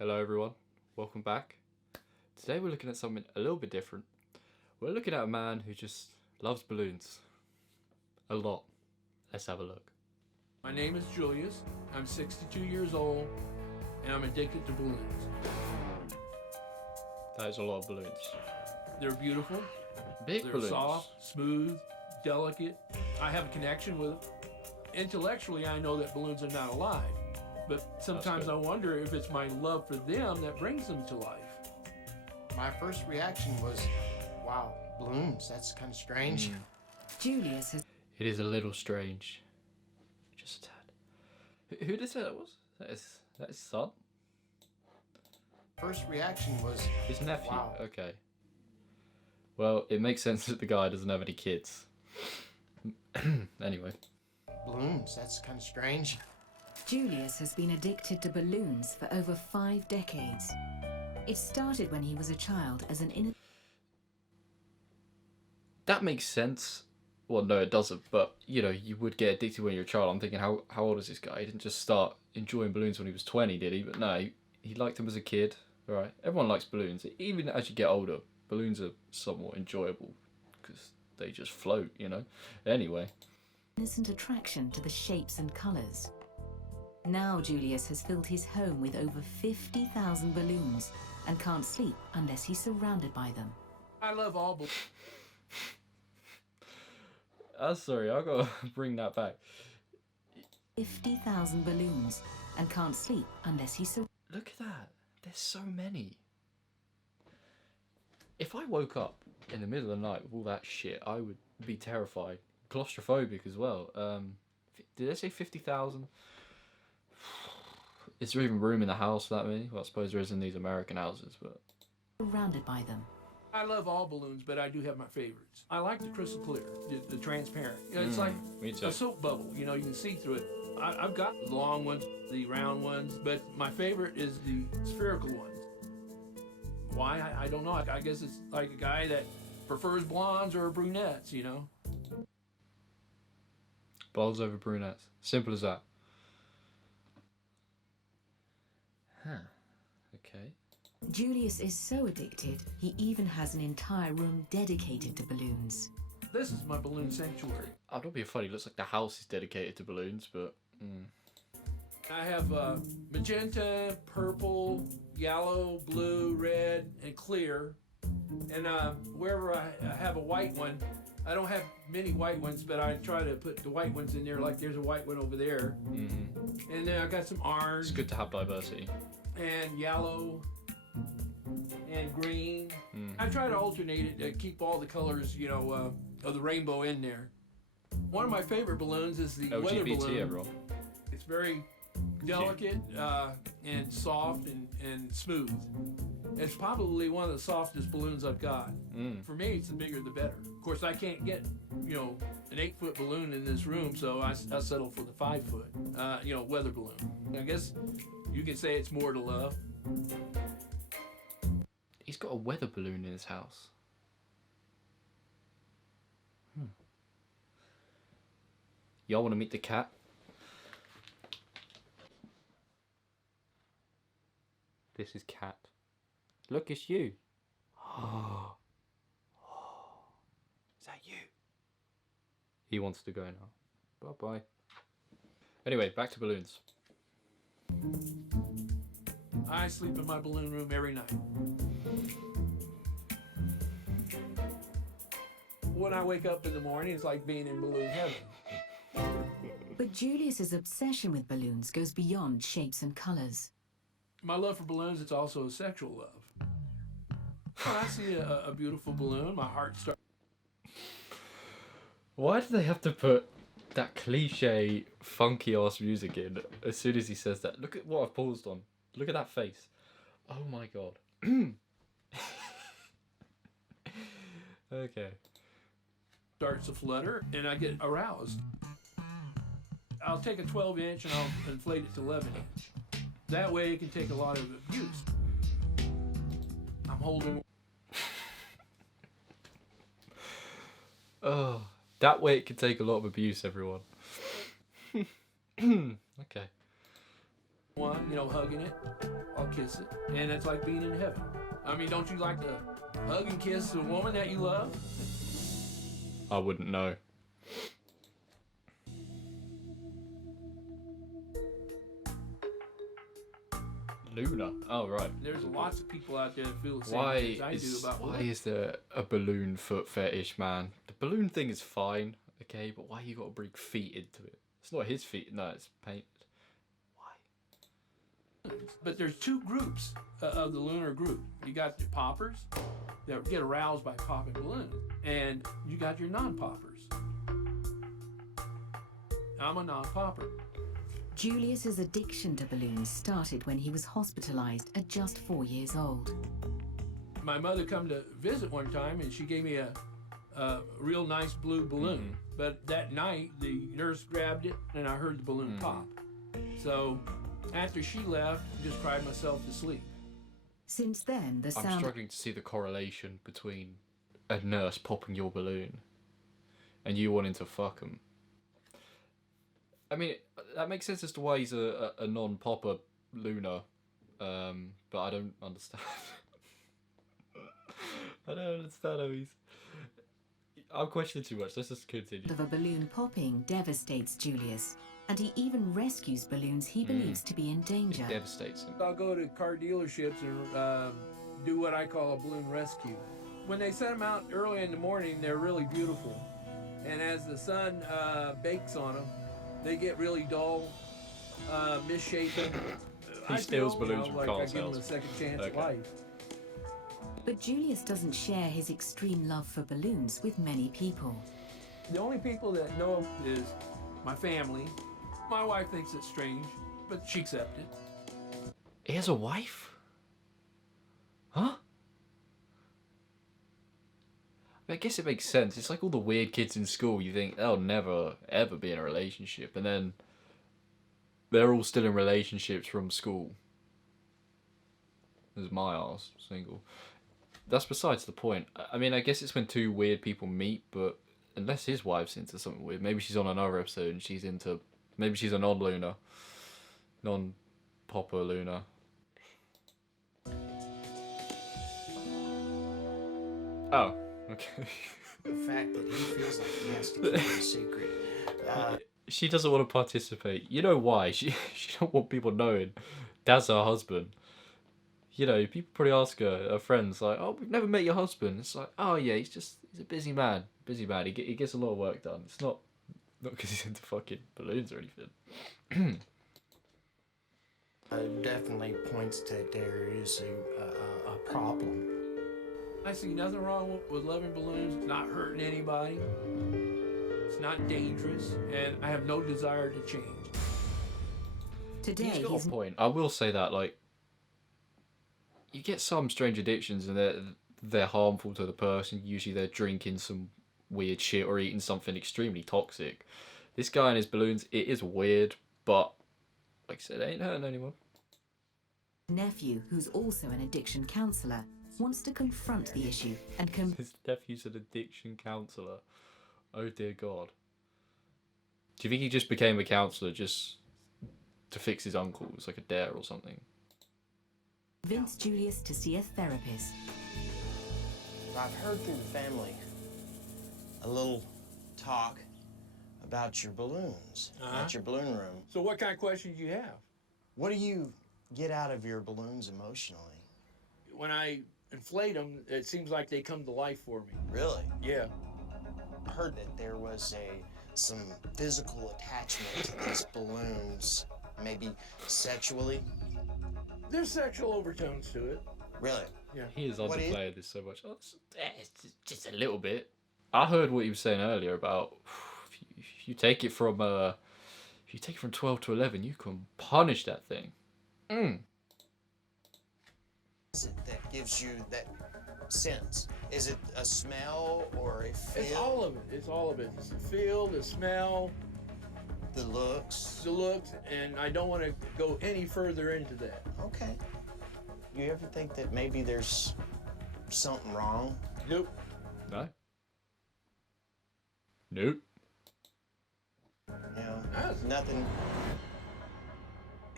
Hello everyone, welcome back. Today we're looking at something a little bit different. We're looking at a man who just loves balloons. A lot. Let's have a look. My name is Julius. I'm 62 years old, and I'm addicted to balloons. That is a lot of balloons. They're beautiful. Big They're balloons. soft, smooth, delicate. I have a connection with them. Intellectually, I know that balloons are not alive, but sometimes good. I wonder if it's my love for them that brings them to life. My first reaction was, wow, balloons, that's kind of strange. Julius has It is a little strange. Just a tad. Who did you say that was? That his son? First reaction was, His nephew? Wow. Okay. Well, it makes sense that the guy doesn't have any kids. Anyway. balloons, that's kind of strange. Julius has been addicted to balloons for over 5 decades. It started when he was a child as an innocent That makes sense. Well, no, it doesn't. But you would get addicted when you're a child. I'm thinking, how old is this guy? He didn't just start enjoying balloons when he was 20, did he? But no, he liked them as a kid. All right, everyone likes balloons. Even as you get older, balloons are somewhat enjoyable because they just float. Anyway, attraction to the shapes and colours. Now Julius has filled his home with over 50,000 balloons and can't sleep unless he's surrounded by them. I love all balloons. sorry, I gotta bring that back. 50,000 balloons and can't sleep unless he's surrounded. Look at that. There's so many. If I woke up in the middle of the night with all that shit, I would be terrified. Claustrophobic as well. Did they say 50,000? Is there even room in the house for that many? Well, I suppose there is in these American houses, but... surrounded by them. I love all balloons, but I do have my favorites. I like the crystal clear, the transparent. It's like me too. a soap bubble. You can see through it. I've got the long ones, the round ones, but my favorite is the spherical ones. Why? I don't know. I guess it's like a guy that prefers blondes or brunettes, Blondes over brunettes. Simple as that. Huh. Okay. Julius is so addicted, he even has an entire room dedicated to balloons. This is my balloon sanctuary. I'm not being funny. It looks like the house is dedicated to balloons, but... I have magenta, purple, yellow, blue, red, and clear. And wherever I have a white one, I don't have many white ones, but I try to put the white ones in there, like there's a white one over there. And then I got some orange. It's good to have diversity. And yellow and green. I try to alternate it to keep all the colors, of the rainbow in there. One of my favorite balloons is the weather LGBT, balloon. everyone. It's very delicate and soft and smooth. It's probably one of the softest balloons I've got. For me, it's the bigger the better. Of course, I can't get, an 8-foot balloon in this room, so I settle for the 5-foot, weather balloon. I guess you can say it's more to love. He's got a weather balloon in his house. Y'all want to meet the cat? This is Cat. Look, it's you. Is that you? He wants to go now. Bye-bye. Anyway, back to balloons. I sleep in my balloon room every night. When I wake up in the morning, it's like being in balloon heaven. But Julius's obsession with balloons goes beyond shapes and colours. My love for balloons, it's also a sexual love. When I see a beautiful balloon, my heart starts. Why do they have to put that cliche, funky ass music in as soon as he says that? Look at what I've paused on. Look at that face. Oh my god. Okay. Starts to flutter, and I get aroused. I'll take a 12-inch and I'll inflate it to 11-inch. That way it can take a lot of abuse. I'm holding. Oh, that way it can take a lot of abuse, everyone. Okay. one, you know, hugging it, I'll kiss it, and it's like being in heaven. I mean, don't you like to hug and kiss a woman that you love? I wouldn't know. Luna. Oh right. There's lots of people out there that feel the same things I do about why women. is there a balloon foot fetish, man? The balloon thing is fine, okay, but why you gotta bring feet into it? It's not his feet. No, it's painted. Why? But there's two groups of the lunar group. You got your poppers that get aroused by popping balloons, and you got your non-poppers. I'm a non-popper. Julius's addiction to balloons started when he was hospitalized at just 4 years old. My mother come to visit one time, and she gave me a real nice blue balloon. But that night, the nurse grabbed it, and I heard the balloon pop. So after she left, I just cried myself to sleep. Since then, the I'm sound... struggling to see the correlation between a nurse popping your balloon and you wanting to fuck him. I mean, that makes sense as to why he's a non-popper Luna, but I don't understand. I don't understand how he's... I'm questioning too much. Let's just continue. of a balloon popping devastates Julius, and he even rescues balloons he believes to be in danger. It devastates him. I'll go to car dealerships and do what I call a balloon rescue. When they set them out early in the morning, they're really beautiful. And as the sun bakes on them, they get really dull, misshapen. He I steals feel, balloons from like car I give them a sales. second chance at Okay. life. But Julius doesn't share his extreme love for balloons with many people. The only people that know is my family. My wife thinks it's strange, but she accepts it. He has a wife? Huh? I guess it makes sense. It's like all the weird kids in school. You think they'll never, ever be in a relationship. And then they're all still in relationships from school. There's my arse, single. That's besides the point. I mean, I guess it's when two weird people meet, but unless his wife's into something weird. Maybe she's on another episode and she's into... Maybe she's a non-Luna. Non-popper Luna. Oh, okay. The fact that he feels like he has to keep it a secret. She doesn't want to participate. You know why? She don't want people knowing. Dad's her husband. You know, people probably ask her friends, like, oh, we've never met your husband. It's like, oh yeah, he's a busy man. Busy man. He gets a lot of work done. It's not because he's into fucking balloons or anything. Definitely points that there is a problem. I see nothing wrong with loving balloons. It's not hurting anybody. It's not dangerous, and I have no desire to change. Today, He's got he's a point. I will say that, like, you get some strange addictions and they're harmful to the person. Usually they're drinking some weird shit or eating something extremely toxic. This guy and his balloons, it is weird, but like I said, it ain't hurting anyone. nephew, who's also an addiction counselor, wants to confront the issue and His nephew's an addiction counsellor. Oh dear God. Do you think he just became a counsellor just to fix his uncle? It was like a dare or something. convince Julius to see a therapist. I've heard through the family a little talk about your balloons, at your balloon room. So what kind of questions do you have? What do you get out of your balloons emotionally? When I inflate them, it seems like they come to life for me. Really? Yeah. I heard that there was some physical attachment to these balloons, maybe sexually. There's sexual overtones to it. Really? Yeah. He is What is- underplaying this so much. Oh, it's just a little bit. I heard what he was saying earlier about if you take it from 12 to 11, you can punish that thing. What is it that gives you that sense? Is it a smell or a feel? It's all of it. It's all of it. It's the feel, the smell, The looks? the looks, and I don't want to go any further into that. Okay. You ever think that maybe there's something wrong? Nope. No? Nope. You know, Yes. nothing.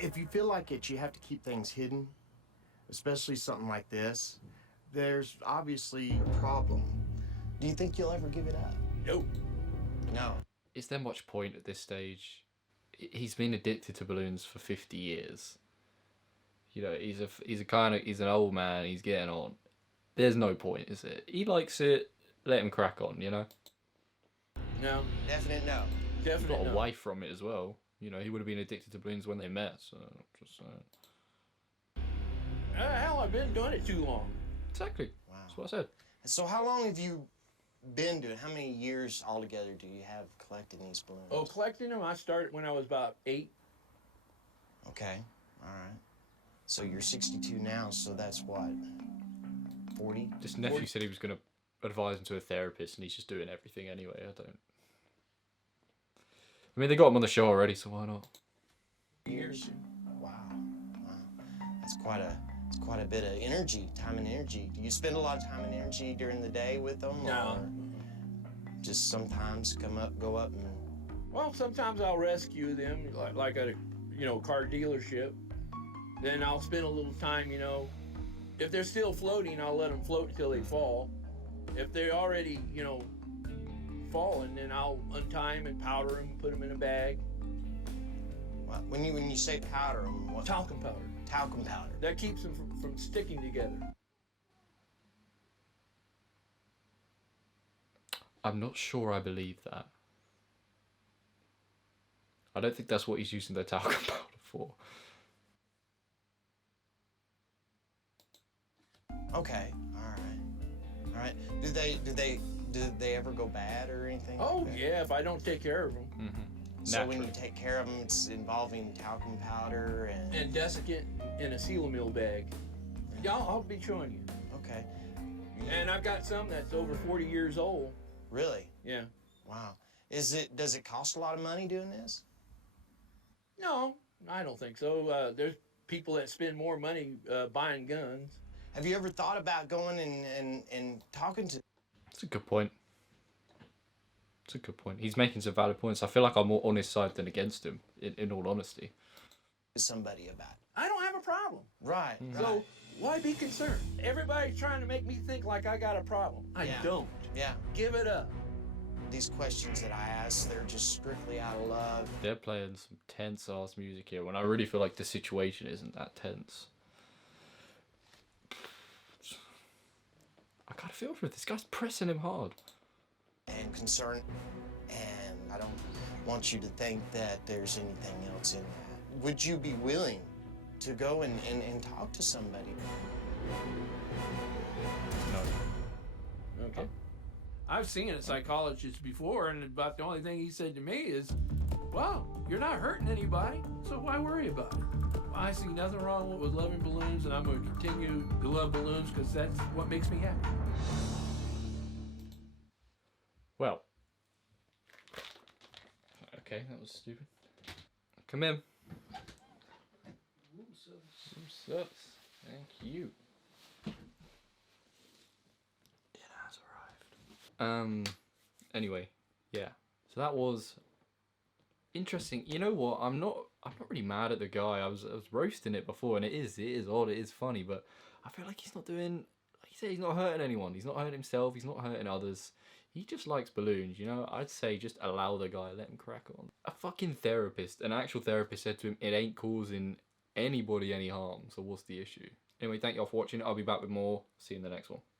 if you feel like it, you have to keep things hidden, especially something like this, there's obviously a problem. Do you think you'll ever give it up? Nope. No. Is there much point at this stage? He's been addicted to balloons for 50 years. You know, he's an old man. He's getting on. There's no point, is it? He likes it. Let him crack on. You know. No. Definite no. He Definitely got a no. wife from it as well. You know, he would have been addicted to balloons when they met. So just saying. Hell, I've been doing it too long. Exactly. Wow. That's what I said. So how long have you been doing? How many years altogether do you have collecting these balloons? Oh, collecting them, I started when I was about 8. Okay. All right. So you're 62 now, so that's what? 40? This nephew said he was going to advise him to a therapist, and he's just doing everything anyway. I mean, they got him on the show already, so why not? Years. Wow. Wow. That's quite a bit of energy, time and energy. Do you spend a lot of time and energy during the day with them? No. Or just sometimes go up and... Well, sometimes I'll rescue them, like at a, car dealership. Then I'll spend a little time, if they're still floating, I'll let them float until they fall. If they're already, falling, then I'll untie them and powder them, put them in a bag. Well, when you say powder them, what? Talcum powder. Talcum powder. That keeps them from sticking together. I'm not sure I believe that. I don't think that's what he's using the talcum powder for. Okay. All right. Do they ever go bad or anything? Oh, like that? yeah, if I don't take care of them. Mm-hmm. So when you take care of them, it's involving talcum powder and... And desiccant in a Sealamil bag. Yeah, I'll be showing you. Okay. And I've got some that's over 40 years old. Really? Yeah. Wow. Does it cost a lot of money doing this? No, I don't think so. There's people that spend more money buying guns. Have you ever thought about going and talking to That's a good point. It's a good point. He's making some valid points. I feel like I'm more on his side than against him, in all honesty. somebody about it? I don't have a problem. Right. So why be concerned? Everybody's trying to make me think like I got a problem. I Yeah. don't. Yeah. Give it up. These questions that I ask, they're just strictly out of love. They're playing some tense ass music here when I really feel like the situation isn't that tense. I kind of feel for it. This guy's pressing him hard. And concern, and I don't want you to think that there's anything else in that. Would you be willing to go and talk to somebody? No. Okay. I've seen a psychologist before, and about the only thing he said to me is, well, you're not hurting anybody, so why worry about it? I see nothing wrong with loving balloons, and I'm going to continue to love balloons because that's what makes me happy. Well. Okay, that was stupid. Come in. Room service. Thank you. It has arrived. Anyway, yeah. So that was interesting. You know what? I'm not really mad at the guy. I was roasting it before, and it is odd, it is funny, but I feel like he's not doing, like you said, he's not hurting anyone. He's not hurting himself. He's not hurting others. He just likes balloons, you know? I'd say just allow the guy, let him crack on. A fucking therapist, an actual therapist said to him, it ain't causing anybody any harm, so what's the issue? Anyway, thank y'all for watching. I'll be back with more. See you in the next one.